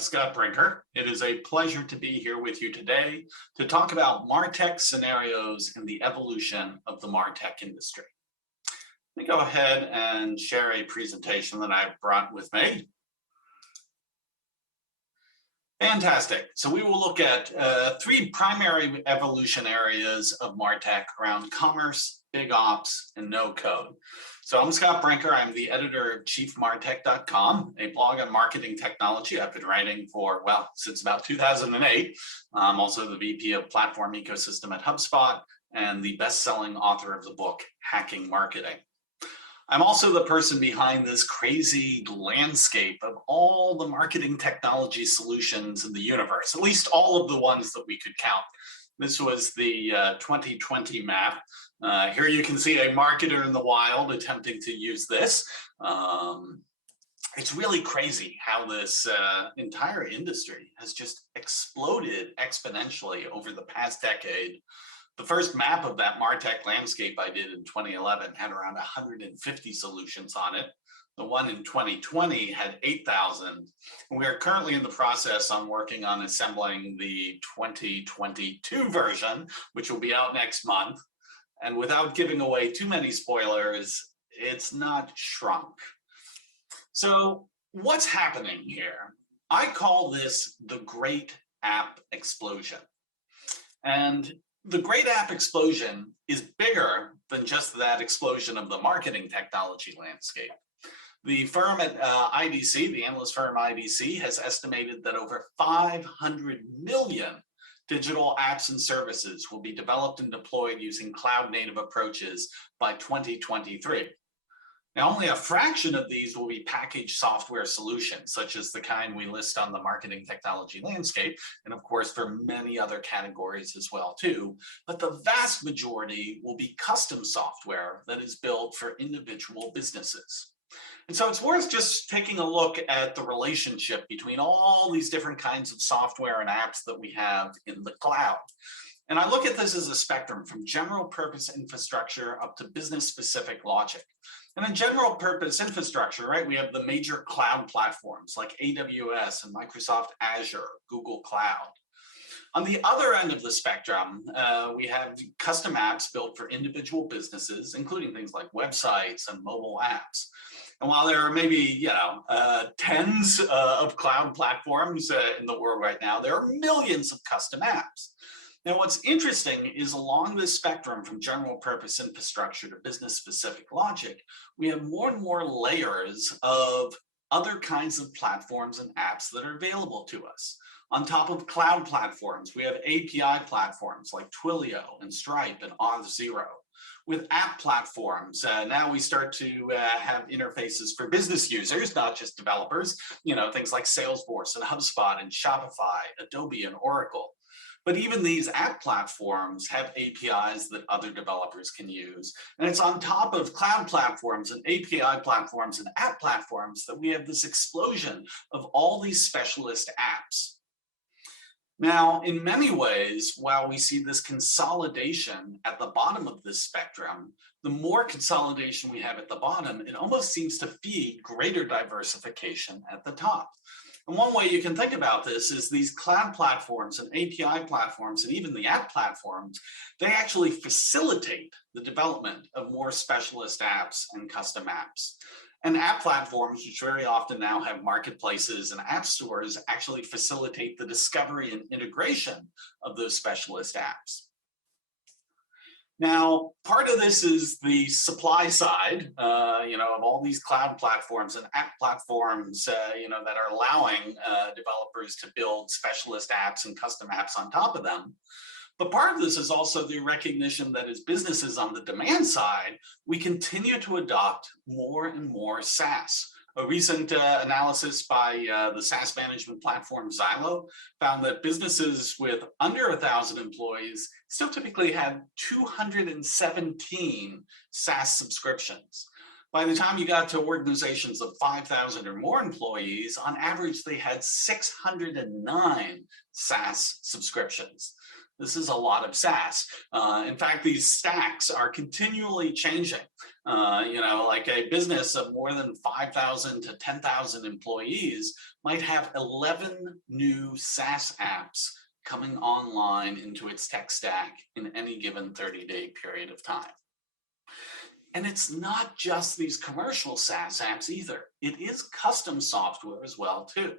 Scott Brinker. It is a pleasure to be here with you today to talk about MarTech scenarios and the evolution of the MarTech industry. Let me go ahead and share a presentation that I've brought with me. Fantastic. So we will look at three primary evolution areas of MarTech around commerce, big ops, and no code. So I'm Scott Brinker. I'm the editor of chiefmartec.com, a blog on marketing technology. I've been writing for, well, since about 2008. I'm also the VP of Platform Ecosystem at HubSpot and the best-selling author of the book, Hacking Marketing. I'm also the person behind this crazy landscape of all the marketing technology solutions in the universe, at least all of the ones that we could count. This was the 2020 map. Here you can see a marketer in the wild attempting to use this. It's really crazy how this entire industry has just exploded exponentially over the past decade. The first map of that MarTech landscape I did in 2011 had around 150 solutions on it. The one in 2020 had 8,000. We are currently in the process on working on assembling the 2022 version, which will be out next month. And without giving away too many spoilers, it's not shrunk. So what's happening here? I call this the Great App Explosion. And the Great App Explosion is bigger than just that explosion of the marketing technology landscape. The firm at IDC, the analyst firm IDC, has estimated that over 500 million digital apps and services will be developed and deployed using cloud-native approaches by 2023. Now, only a fraction of these will be packaged software solutions, such as the kind we list on the marketing technology landscape, and of course, for many other categories as well, too. But the vast majority will be custom software that is built for individual businesses. And so it's worth just taking a look at the relationship between all these different kinds of software and apps that we have in the cloud. And I look at this as a spectrum from general purpose infrastructure up to business specific logic. And in general purpose infrastructure, right, we have the major cloud platforms like AWS and Microsoft Azure, Google Cloud. On the other end of the spectrum, we have custom apps built for individual businesses, including things like websites and mobile apps. And while there are maybe, tens of cloud platforms in the world right now, there are millions of custom apps. Now, what's interesting is along this spectrum from general purpose infrastructure to business specific logic, we have more and more layers of other kinds of platforms and apps that are available to us. On top of cloud platforms, we have API platforms like Twilio and Stripe and Auth0. With app platforms, now we start to have interfaces for business users, not just developers, things like Salesforce and HubSpot and Shopify, Adobe and Oracle. But even these app platforms have APIs that other developers can use. And it's on top of cloud platforms and API platforms and app platforms that we have this explosion of all these specialist apps. Now, in many ways, while we see this consolidation at the bottom of this spectrum, the more consolidation we have at the bottom, it almost seems to feed greater diversification at the top. And one way you can think about this is these cloud platforms and API platforms and even the app platforms, they actually facilitate the development of more specialist apps and custom apps. And app platforms, which very often now have marketplaces and app stores, actually facilitate the discovery and integration of those specialist apps. Now, part of this is the supply side, of all these cloud platforms and app platforms, that are allowing developers to build specialist apps and custom apps on top of them. But part of this is also the recognition that as businesses on the demand side, we continue to adopt more and more SaaS. A recent analysis by the SaaS management platform Xylo found that businesses with under 1,000 employees still typically had 217 SaaS subscriptions. By the time you got to organizations of 5,000 or more employees, on average, they had 609 SaaS subscriptions. This is a lot of SaaS. In fact, these stacks are continually changing. Like a business of more than 5,000 to 10,000 employees might have 11 new SaaS apps coming online into its tech stack in any given 30-day period of time. And it's not just these commercial SaaS apps either. It is custom software as well, too.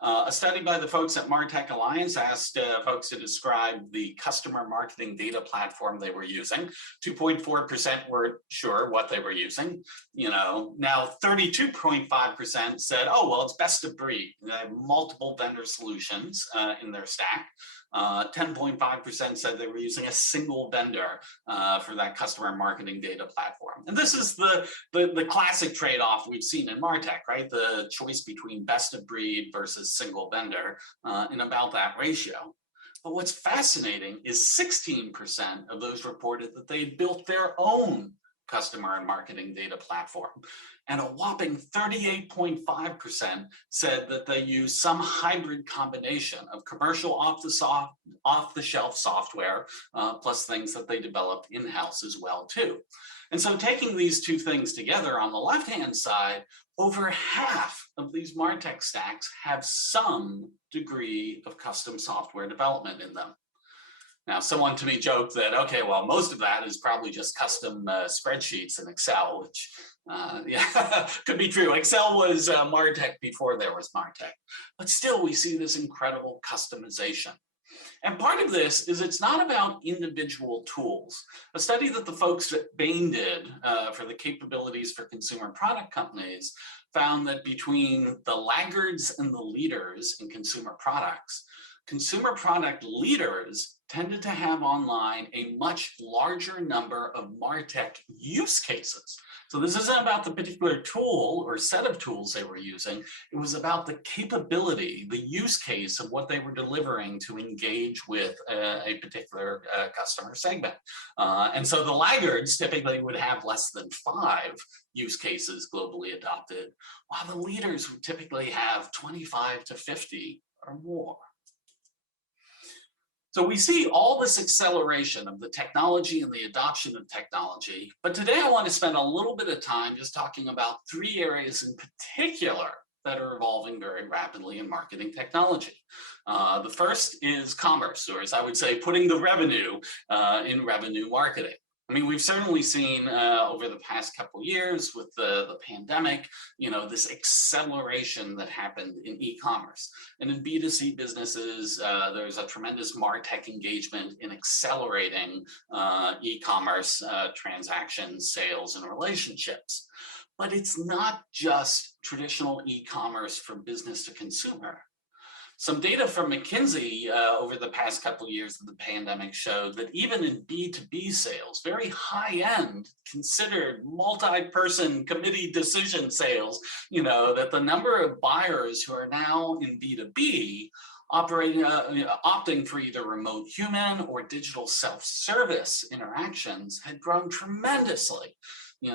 A study by the folks at MarTech Alliance asked folks to describe the customer marketing data platform they were using. 2.4% weren't sure what they were using. Now 32.5% said, oh, well, it's best of breed. They have multiple vendor solutions in their stack. 10.5% said they were using a single vendor for that customer marketing data platform. And this is the classic trade-off we've seen in MarTech, right? The choice between best of breed versus single vendor in about that ratio. But what's fascinating is 16% of those reported that they built their own customer and marketing data platform. And a whopping 38.5% said that they use some hybrid combination of commercial off-the-shelf software plus things that they developed in-house as well too. And so taking these two things together on the left-hand side, over half of these MarTech stacks have some degree of custom software development in them. Now, someone to me joked that, okay, well, most of that is probably just custom spreadsheets in Excel, which yeah, could be true. Excel was MarTech before there was MarTech, but still we see this incredible customization. And part of this is it's not about individual tools. A study that the folks at Bain did for the capabilities for consumer product companies found that between the laggards and the leaders in consumer product leaders tended to have online a much larger number of MarTech use cases. So this isn't about the particular tool or set of tools they were using. It was about the capability, the use case of what they were delivering to engage with a particular customer segment. And so the laggards typically would have less than 5 use cases globally adopted, while the leaders would typically have 25 to 50 or more. So we see all this acceleration of the technology and the adoption of technology, but today I want to spend a little bit of time just talking about 3 areas in particular that are evolving very rapidly in marketing technology. The first is commerce, or as I would say, putting the revenue in revenue marketing. I mean, we've certainly seen over the past couple of years with the pandemic, this acceleration that happened in e-commerce. And in B2C businesses, there's a tremendous MarTech engagement in accelerating e-commerce transactions, sales, and relationships. But it's not just traditional e-commerce from business to consumer. Some data from McKinsey over the past couple of years of the pandemic showed that even in B2B sales, very high-end, considered multi-person committee decision sales, that the number of buyers who are now in B2B opting for either remote human or digital self-service interactions had grown tremendously. The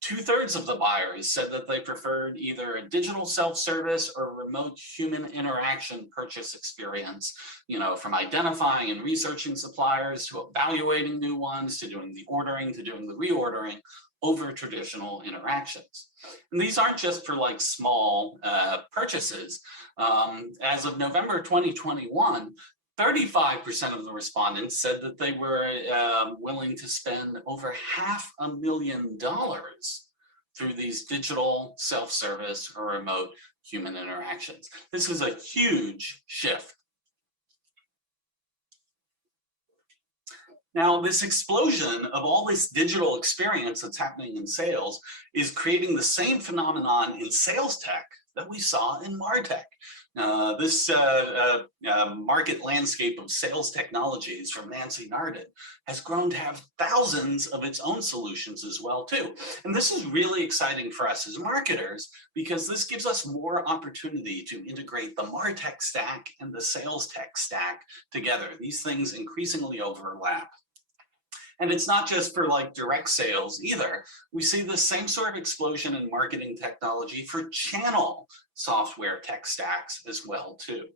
2/3 of the buyers said that they preferred either a digital self-service or remote human interaction purchase experience, from identifying and researching suppliers to evaluating new ones, to doing the ordering, to doing the reordering over traditional interactions. And these aren't just for like small purchases. As of November 2021, 35% of the respondents said that they were willing to spend over $500,000 through these digital self-service or remote human interactions. This is a huge shift. Now, this explosion of all this digital experience that's happening in sales is creating the same phenomenon in sales tech that we saw in MarTech. This market landscape of sales technologies from Nancy Nardin has grown to have thousands of its own solutions as well too. And this is really exciting for us as marketers because this gives us more opportunity to integrate the MarTech stack and the sales tech stack together. These things increasingly overlap. And it's not just for like direct sales either. We see the same sort of explosion in marketing technology for channel software tech stacks as well too.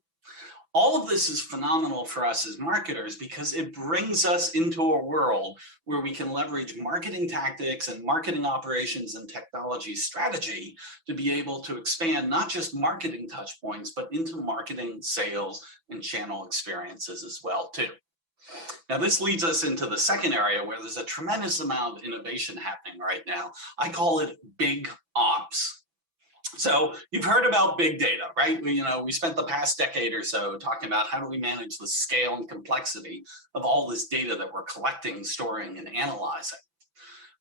All of this is phenomenal for us as marketers because it brings us into a world where we can leverage marketing tactics and marketing operations and technology strategy to be able to expand not just marketing touch points, but into marketing, sales, and channel experiences as well too. Now, this leads us into the second area where there's a tremendous amount of innovation happening right now. I call it big ops. So you've heard about big data, right? We spent the past decade or so talking about how do we manage the scale and complexity of all this data that we're collecting, storing, and analyzing.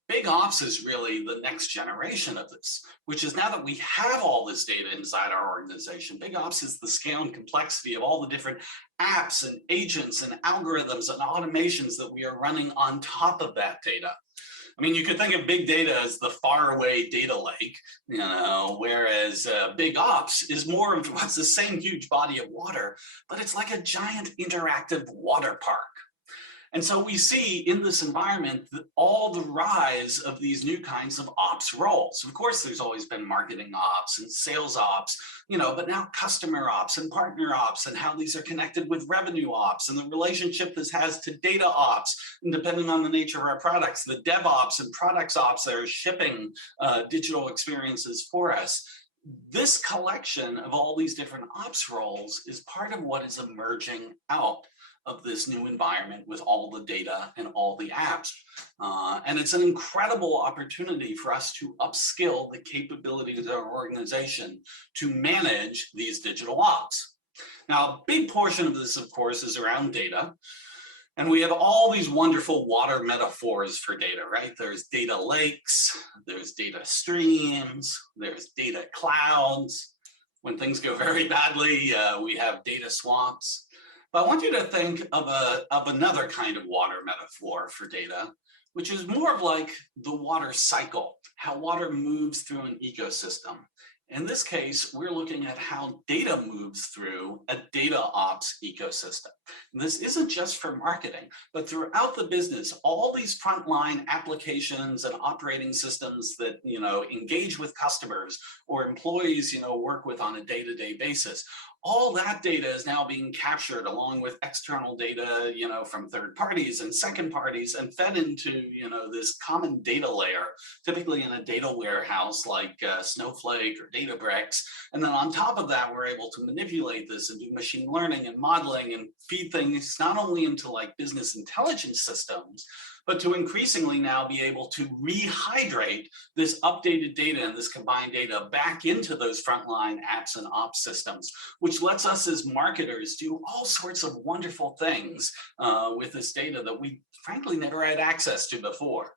Big ops is really the next generation of this, which is now that we have all this data inside our organization, big ops is the scale and complexity of all the different apps and agents and algorithms and automations that we are running on top of that data. I mean, you could think of big data as the faraway data lake, whereas big ops is more of what's the same huge body of water, but it's like a giant interactive water park. And so we see in this environment all the rise of these new kinds of ops roles. Of course, there's always been marketing ops and sales ops, but now customer ops and partner ops and how these are connected with revenue ops and the relationship this has to data ops. And depending on the nature of our products, the dev ops and products ops that are shipping digital experiences for us. This collection of all these different ops roles is part of what is emerging out of this new environment with all the data and all the apps. And it's an incredible opportunity for us to upskill the capabilities of our organization to manage these digital ops. Now, a big portion of this, of course, is around data. And we have all these wonderful water metaphors for data, right? There's data lakes, there's data streams, there's data clouds. When things go very badly, we have data swamps. But I want you to think of another kind of water metaphor for data, which is more of like the water cycle, how water moves through an ecosystem. In this case, we're looking at how data moves through a data ops ecosystem. And this isn't just for marketing, but throughout the business, all these frontline applications and operating systems that engage with customers or employees work with on a day-to-day basis. All that data is now being captured along with external data, from third parties and second parties and fed into, this common data layer, typically in a data warehouse like Snowflake or Databricks. And then on top of that, we're able to manipulate this and do machine learning and modeling and feed things not only into like business intelligence systems, but to increasingly now be able to rehydrate this updated data and this combined data back into those frontline apps and ops systems, which lets us as marketers do all sorts of wonderful things with this data that we frankly never had access to before.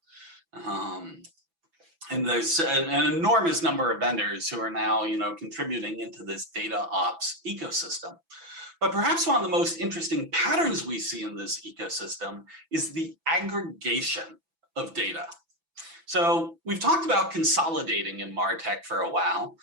And there's an enormous number of vendors who are now, contributing into this data ops ecosystem. But perhaps one of the most interesting patterns we see in this ecosystem is the aggregation of data. So we've talked about consolidating in MarTech for a while.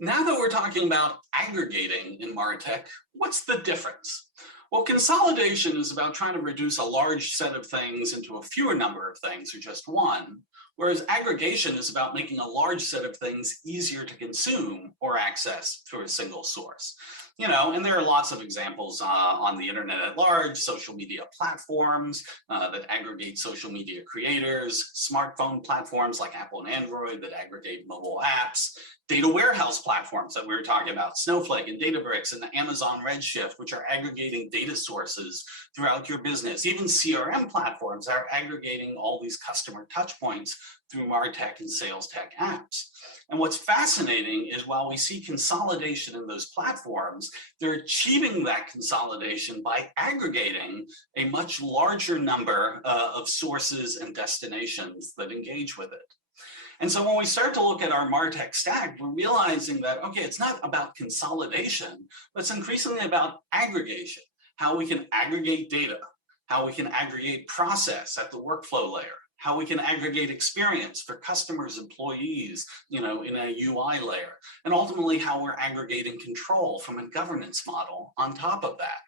Now that we're talking about aggregating in MarTech, what's the difference? Well, consolidation is about trying to reduce a large set of things into a fewer number of things or just one, whereas aggregation is about making a large set of things easier to consume or access through a single source. And there are lots of examples on the internet at large, social media platforms that aggregate social media creators, smartphone platforms like Apple and Android that aggregate mobile apps, data warehouse platforms that we were talking about, Snowflake and Databricks and Amazon Redshift, which are aggregating data sources throughout your business. Even CRM platforms are aggregating all these customer touch points through MarTech and sales tech apps. And what's fascinating is while we see consolidation in those platforms, they're achieving that consolidation by aggregating a much larger number of sources and destinations that engage with it. And so when we start to look at our MarTech stack, we're realizing that, okay, it's not about consolidation, but it's increasingly about aggregation, how we can aggregate data, how we can aggregate process at the workflow layer, how we can aggregate experience for customers, employees, in a UI layer, and ultimately how we're aggregating control from a governance model on top of that.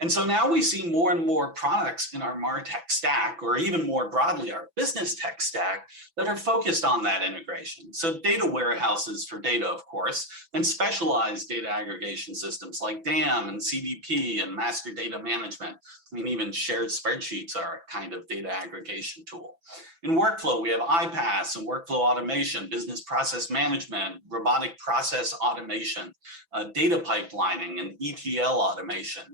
And so now we see more and more products in our MarTech stack, or even more broadly, our business tech stack, that are focused on that integration. So data warehouses for data, of course, and specialized data aggregation systems like DAM and CDP and master data management. I mean, even shared spreadsheets are a kind of data aggregation tool. In workflow, we have iPaaS and workflow automation, business process management, robotic process automation, data pipelining, and ETL automation.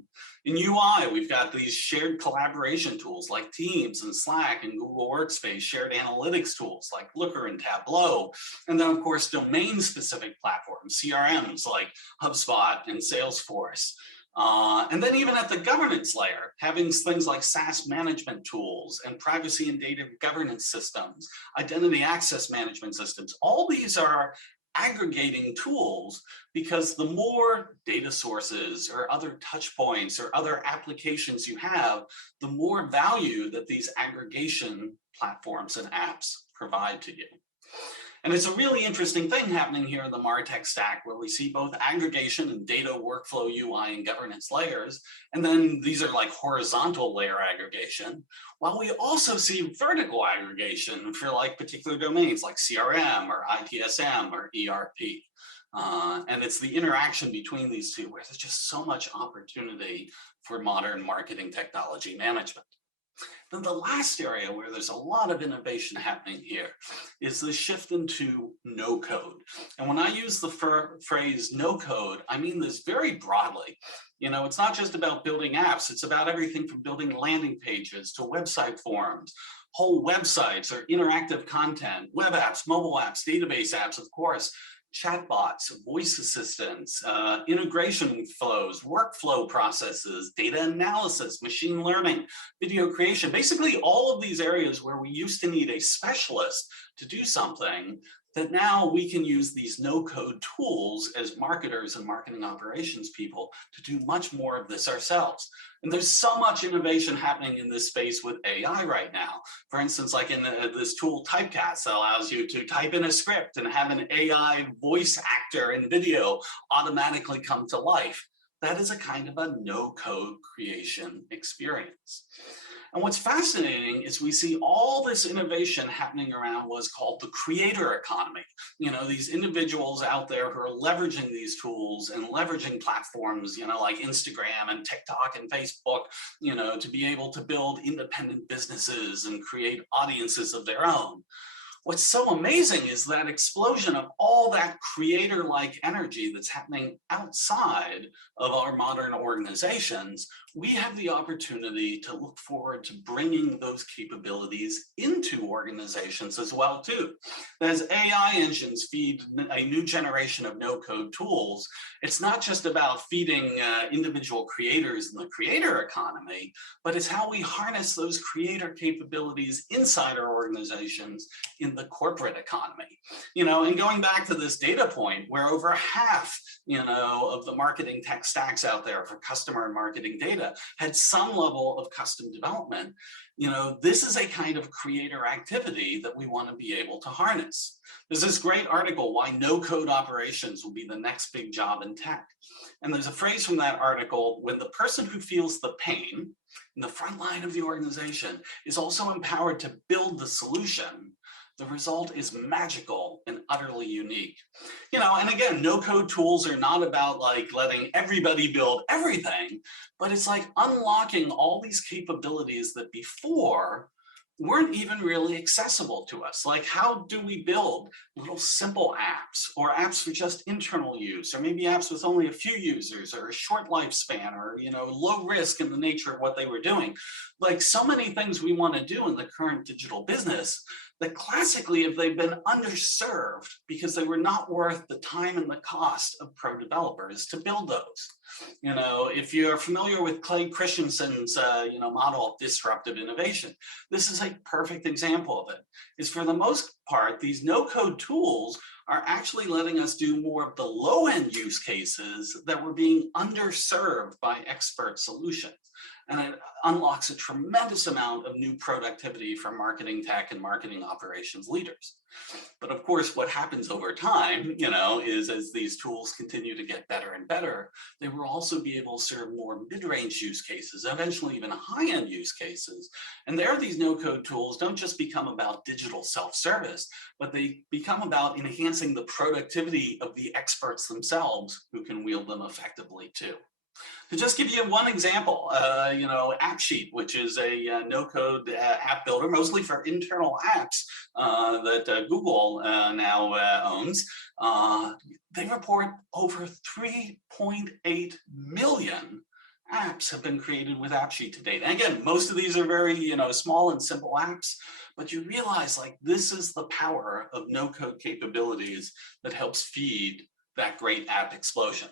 In UI, we've got these shared collaboration tools like Teams and Slack and Google Workspace, shared analytics tools like Looker and Tableau, and then of course domain-specific platforms, CRMs like HubSpot and Salesforce. And then even at the governance layer, having things like SaaS management tools and privacy and data governance systems, identity access management systems, all these are aggregating tools, because the more data sources or other touch points or other applications you have, the more value that these aggregation platforms and apps provide to you. And it's a really interesting thing happening here in the MarTech stack, where we see both aggregation and data workflow, UI, and governance layers. And then these are like horizontal layer aggregation, while we also see vertical aggregation for like particular domains like CRM or ITSM or ERP. And it's the interaction between these two where there's just so much opportunity for modern marketing technology management. Then the last area where there's a lot of innovation happening here is the shift into no code. And when I use the phrase no code, I mean this very broadly. You know, it's not just about building apps, it's about everything from building landing pages to website forms, whole websites or interactive content, web apps, mobile apps, database apps, of course, chatbots, voice assistants, integration flows, workflow processes, data analysis, machine learning, video creation, basically all of these areas where we used to need a specialist to do something, that now we can use these no-code tools as marketers and marketing operations people to do much more of this ourselves. And there's so much innovation happening in this space with AI right now. For instance, like in this tool Typecast that allows you to type in a script and have an AI voice actor in video automatically come to life. That is a kind of a no-code creation experience. And what's fascinating is we see all this innovation happening around what's called the creator economy. You know, these individuals out there who are leveraging these tools and leveraging platforms, you know, like Instagram and TikTok and Facebook, you know, to be able to build independent businesses and create audiences of their own. What's so amazing is that explosion of all that creator-like energy that's happening outside of our modern organizations. We have the opportunity to look forward to bringing those capabilities into organizations as well too. As AI engines feed a new generation of no-code tools, it's not just about feeding individual creators in the creator economy, but it's how we harness those creator capabilities inside our organizations in the corporate economy. You know, and going back to this data point where over half, you know, of the marketing tech stacks out there for customer and marketing data had some level of custom development, you know, this is a kind of creator activity that we want to be able to harness. There's this great article, Why No Code Operations Will Be the Next Big Job in Tech. And there's a phrase from that article: when the person who feels the pain in the front line of the organization is also empowered to build the solution, the result is magical and utterly unique. You know, and again, no-code tools are not about like letting everybody build everything, but it's like unlocking all these capabilities that before weren't even really accessible to us. Like, how do we build little simple apps, or apps for just internal use, or maybe apps with only a few users, or a short lifespan, or, you know, low risk in the nature of what they were doing. Like so many things we want to do in the current digital business that classically have they been underserved because they were not worth the time and the cost of pro developers to build those. You know, if you're familiar with Clay Christensen's you know, model of disruptive innovation, this is a perfect example of it. Is for the most part, these no-code tools are actually letting us do more of the low-end use cases that were being underserved by expert solutions. And it unlocks a tremendous amount of new productivity for marketing tech and marketing operations leaders. But of course, what happens over time, is as these tools continue to get better and better, they will also be able to serve more mid-range use cases, eventually even high-end use cases. And there, these no-code tools don't just become about digital self-service, but they become about enhancing the productivity of the experts themselves who can wield them effectively too. To just give you one example, AppSheet, which is a no-code app builder, mostly for internal apps that Google now owns. They report over 3.8 million apps have been created with AppSheet to date. And again, most of these are very, small and simple apps, but you realize this is the power of no-code capabilities that helps feed that great app explosion.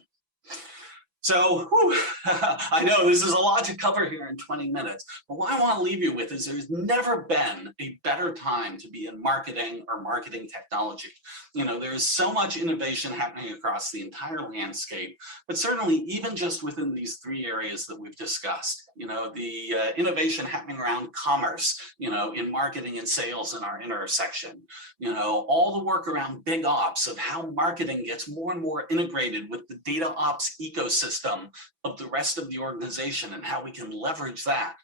So I know this is a lot to cover here in 20 minutes, but what I want to leave you with is there's never been a better time to be in marketing or marketing technology. There's so much innovation happening across the entire landscape, but certainly even just within these three areas that we've discussed, the innovation happening around commerce, in marketing and sales in our intersection, all the work around big ops of how marketing gets more and more integrated with the data ops ecosystem of the rest of the organization and how we can leverage that.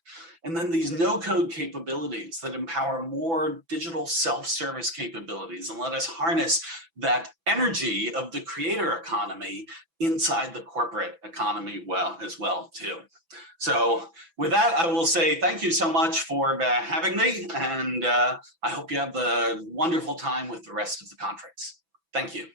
And then these no-code capabilities that empower more digital self-service capabilities and let us harness that energy of the creator economy inside the corporate economy as well too. So with that, I will say thank you so much for having me, and I hope you have a wonderful time with the rest of the conference. Thank you.